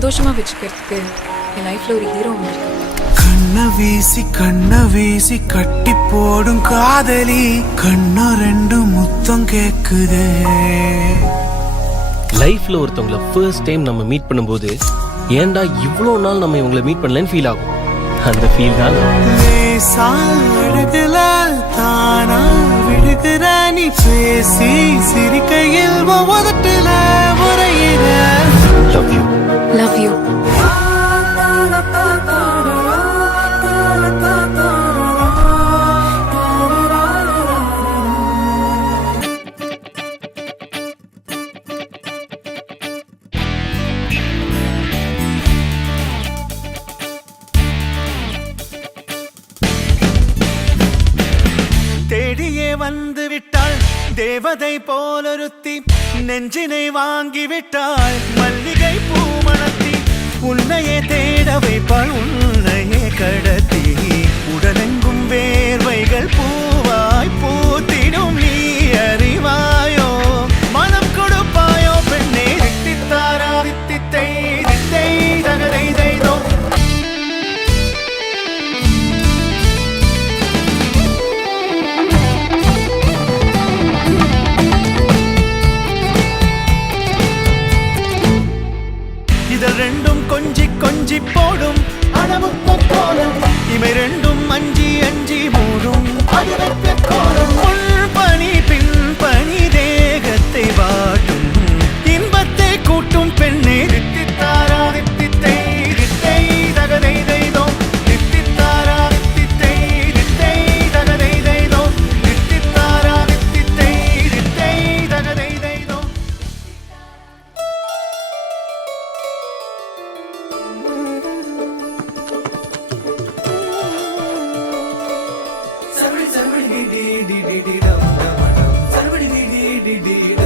சந்தோஷமா வச்சுக்கிறதுக்கு என் லைஃப்ல ஒரு ஹீரோ இருக்கு. கண்ண வீசி கட்டி போடும் காதலி கண்ணா ரெண்டு முத்தம் கேக்குதே. லைஃப்ல ஒருத்தவங்கள ஃபர்ஸ்ட் டைம் நம்ம மீட் பண்ணும்போது ஏன்டா இவ்வளோ நாள் நம்ம இவங்களை மீட் பண்ணலன்னு ஃபீல் ஆகும். அந்த ஃபீல் தான் அழகுல தானா விடுகிற நீ பேசி சிரிக்கையில் உதட்டுல முறையிற. Love you love you. தேடியே வந்து விட்டாள் தேவதை போலொருத்தி, நெஞ்சினை வாங்கி விட்டாள் மல்லிகை பூமணத்தி. உன்னையே தேட வைப்பாள் உன்னையே கடத்தி, உடலெங்கும் வேர்வைகள் பூவாய் பூத்திடும் நீ அறிவாயோ. மனம் கொடுப்பாயோ பெண்ணே தித்தித்தாரா தித்தித்தை தித்தை தகதை தைதோ. இதழ் ரெண்டும் கொஞ்சி கொஞ்சி போடும் அணமுத்த கோலம், இமை ரெண்டும் அஞ்சி அஞ்சி மூடும் பணி பின் பணி தேகத்தை வாட்டும் இன்பத்தை கூட்டும் பெண்ணே தித்தித்தாரா தித்தித்தை தித்தை தகதை தைதோ. தித்தித்தாரா தித்தித்தை தித்தை தகதை தைதோ. தித்தித்தாரா தித்தித்தை தித்தை தகதை தைதோ. Somebody, dee dee dee dee dum dum dum. Somebody, dee dee dee dee.